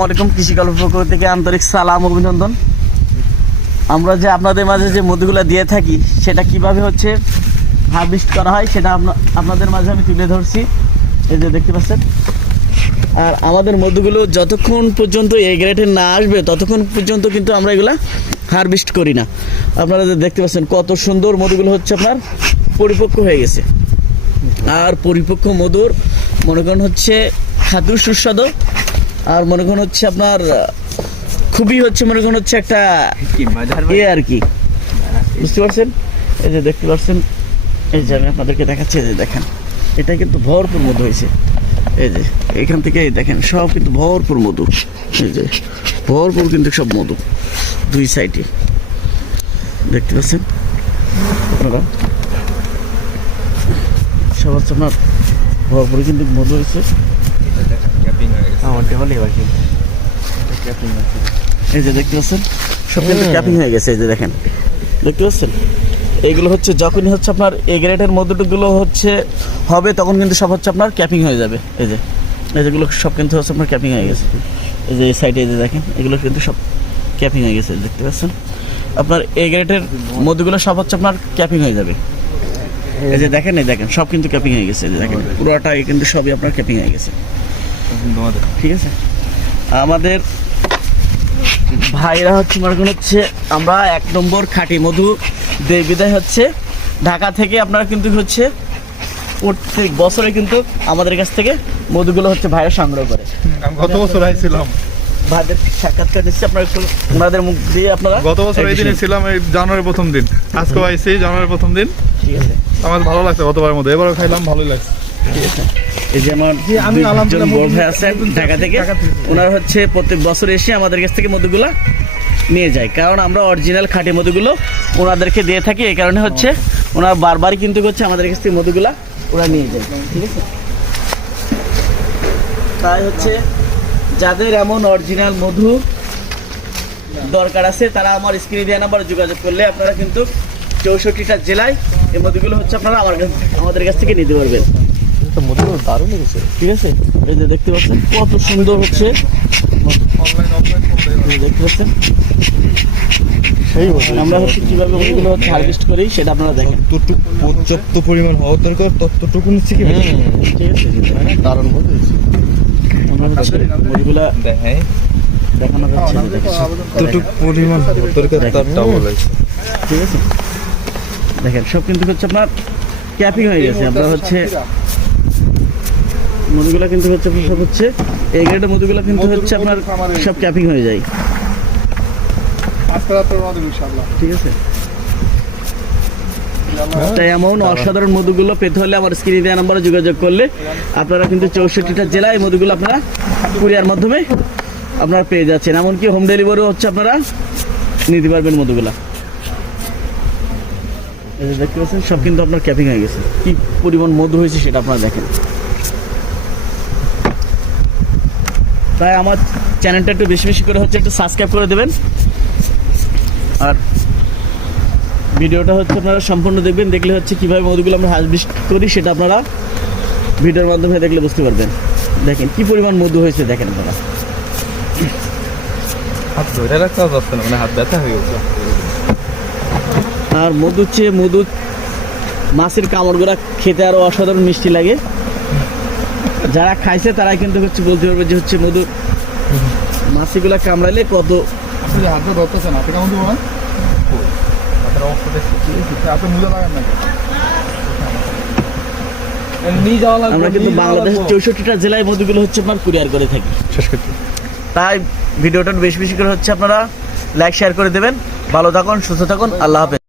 আসসালামাইকুম কৃষি গল্প পক্ষ থেকে আন্তরিক সালাম, অভিনন্দন। আমরা যে আপনাদের মাঝে যে মধুগুলো দিয়ে থাকি, সেটা কীভাবে হচ্ছে হারভেস্ট করা হয়, সেটা আপনা- আপনাদের মাঝে আমি তুলে ধরছি। এই যে দেখতে পাচ্ছেন। আর আমাদের মধুগুলো যতক্ষণ পর্যন্ত এই গ্রেডে না আসবে, ততক্ষণ পর্যন্ত কিন্তু আমরা এগুলা হারভেস্ট করি না। আপনারা যে দেখতে পাচ্ছেন, কত সুন্দর মধুগুলো হচ্ছে আপনার পরিপক্ক হয়ে গেছে। আর পরিপক্ক মধুর মনে করেন হচ্ছে খাদ্য সুস্বাদু আর মনে করেন হচ্ছে আপনার খুবই হচ্ছে মনে করেন হচ্ছে একটা এ আর কি। বুঝতে পারছেন? এই যে দেখতে পাচ্ছেন এই যে আমি আপনাদেরকে দেখাচ্ছি এই যে দেখেন এটা কিন্তু ভরপুর মধু হয়েছে। এই যে এখান থেকে দেখেন সব কিন্তু ভরপুর মধু। এই যে ভরপুর কিন্তু সব মধু দুই সাইডে। দেখতে পাচ্ছেন? আপনারা? সব হচ্ছে আপনার ভরপুর কিন্তু মধু হয়েছে। এবার কিন্তু। এই যে দেখতে পাচ্ছেন? সব কিন্তু ক্যাপিং হয়ে গেছে এই যে দেখেন। দেখতে পাচ্ছেন? এইগুলো হচ্ছে যখনই হচ্ছে আপনার এ গ্রেডের মধ্যগুলো হচ্ছে হবে তখন কিন্তু সব হচ্ছে আপনার ক্যাপিং হয়ে যাবে। এই যে এই যেগুলো সব কিন্তু হচ্ছে আপনার ক্যাপিং হয়ে গেছে। এই যে এই সাইডে এই যে দেখেন এগুলো কিন্তু সব ক্যাপিং হয়ে গেছে দেখতে পাচ্ছেন? আপনার এ গ্রেডের মধ্যগুলো সব হচ্ছে আপনার ক্যাপিং হয়ে যাবে। এই যে দেখেন এই দেখেন সব কিন্তু ক্যাপিং হয়ে গেছে এই যে দেখেন। পুরোটা কিন্তু সবই আপনার ক্যাপিং হয়ে গেছে। তোমাদের ঠিক আছে? আমাদের ভাইরা হচ্ছে মনে করেন হচ্ছে আমরা এক নম্বর খাঁটি মধু দেয় বিদায় হচ্ছে। ঢাকা থেকে আপনারা কিন্তু হচ্ছে প্রত্যেক বছরে কিন্তু আমাদের কাছ থেকে মধুগুলো হচ্ছে ভাইরা সংগ্রহ করে। গত বছর আইছিলাম। ভাইদের সাক্ষাৎকার দিচ্ছি আপনারা একটু ওনাদের মুখ দিয়ে আপনারা গত বছর এই দিনে ছিলাম এই জানুয়ারির প্রথম দিন। আজকেও আইছি জানুয়ারির প্রথম দিন। ঠিক আছে। আমার ভালো লাগছে গতবারের মধ্যে এবারও খাইলাম ভালোই লাগছে। এই যে আমার আমি আলহামদুলিল্লাহ বড় ভাই আছেন ঢাকা থেকে। ওনারা হচ্ছে প্রত্যেক বছর এসে আমাদের কাছ থেকে মধুগুলা নিয়ে যায়। কারণ আমরা অরিজিনাল খাঁটি মধুগুলো ওনাদেরকে দিয়ে থাকি এই কারণে হচ্ছে ওনারা বারবারই কিন্তু হচ্ছে আমাদের কাছ থেকে মধুগুলা ওরা নিয়ে যায় ঠিক আছে? তাই হচ্ছে যাদের এমন অরিজিনাল মধু দরকার আছে তারা আমার স্ক্রিনে দেওয়া নাম্বার যোগাযোগ করলে আপনারা কিন্তু চৌষট্টিটা জেলায় এই মধুগুলো হচ্ছে আপনারা আমার কাছ- আমাদের কাছ থেকে নিতে পারবেন। মধুগুলো দারুণ লেগেছে। ঠিক আছে? এই যে দেখতে পাচ্ছেন কত সুন্দর হচ্ছে। দেখতে পাচ্ছেন সেই আমরা হচ্ছে কীভাবে মধুগুলো হচ্ছে হারভেস্ট করি সেটা আপনারা দেখেন। যতটুকু পর্যাপ্ত পরিমাণ হওয়া দরকার ততটুকু নিচ্ছে কি? ঠিক আছে দারুণ মধু হচ্ছে। মধুগুলা দেখায় দেখানো যতটুকু পরিমাণ দরকার তার ডাবল ঠিক আছে? দেখেন সব কিন্তু হচ্ছে আপনার ক্যাপিং হয়ে গেছে। আপনার হচ্ছে মধুগুলা কিন্তু হচ্ছে আপনার সব হচ্ছে এই গ্রেডের মধুগুলা কিন্তু হচ্ছে আপনার সব ক্যাপিং হয়ে যায়। আজকে রাত্রে রওনা দিব ইনশাআল্লাহ। ঠিক আছে? তাই এমন অসাধারণ মধুগুলো পেতে হলে আমার স্ক্রিনে দেওয়া নাম্বারে যোগাযোগ করলে আপনারা কিন্তু চৌষট্টিটা জেলায় এই মধুগুলো আপনারা কুরিয়ার মাধ্যমে আপনারা পেয়ে যাচ্ছেন। এমনকি হোম ডেলিভারিও হচ্ছে আপনারা নিতে পারবেন মধুগুলা এই যে দেখতে পাচ্ছেন সব কিন্তু আপনার ক্যাপিং হয়ে গেছে। কি পরিমাণ মধু হয়েছে সেটা আপনারা দেখেন। তাই আমার চ্যানেলটা একটু বেশি বেশি করে হচ্ছে একটু সাবস্ক্রাইব করে দেবেন। আর ভিডিওটা হচ্ছে আপনারা সম্পূর্ণ দেখবেন দেখলে হচ্ছে কীভাবে মধুগুলো আমরা হারভেস্ট করি সেটা আপনারা ভিডিওর মাধ্যমে দেখলে বুঝতে পারবেন। দেখেন কি পরিমাণ মধু হয়েছে দেখেন আপনারা। না মানে আর মধুর চেয়ে মধু মাছের কামড়গুলা খেতে আরও অসাধারণ মিষ্টি লাগে। যারা খাইছে তারা কিন্তু হচ্ছে বলতে পারবে যে হচ্ছে মধু মাছিগুলা কামড়ালে কত আপনি যে ধরতেছেন হাতে কেমন দিব না হাতের অবস্থা দেখছি। হাতে মুজা লাগান নাকি? নিয়ে যাওয়া লাগবে আমরা কিন্তু বাংলাদেশের চৌষট্টিটা জেলায় মধুগুলো হচ্ছে আপনার কুরিয়ার করে থাকি। তাই ভিডিওটা বেশি বেশি করে হচ্ছে আপনারা লাইক শেয়ার করে দেবেন। ভালো থাকুন সুস্থ থাকুন আল্লাহ হাফেজ।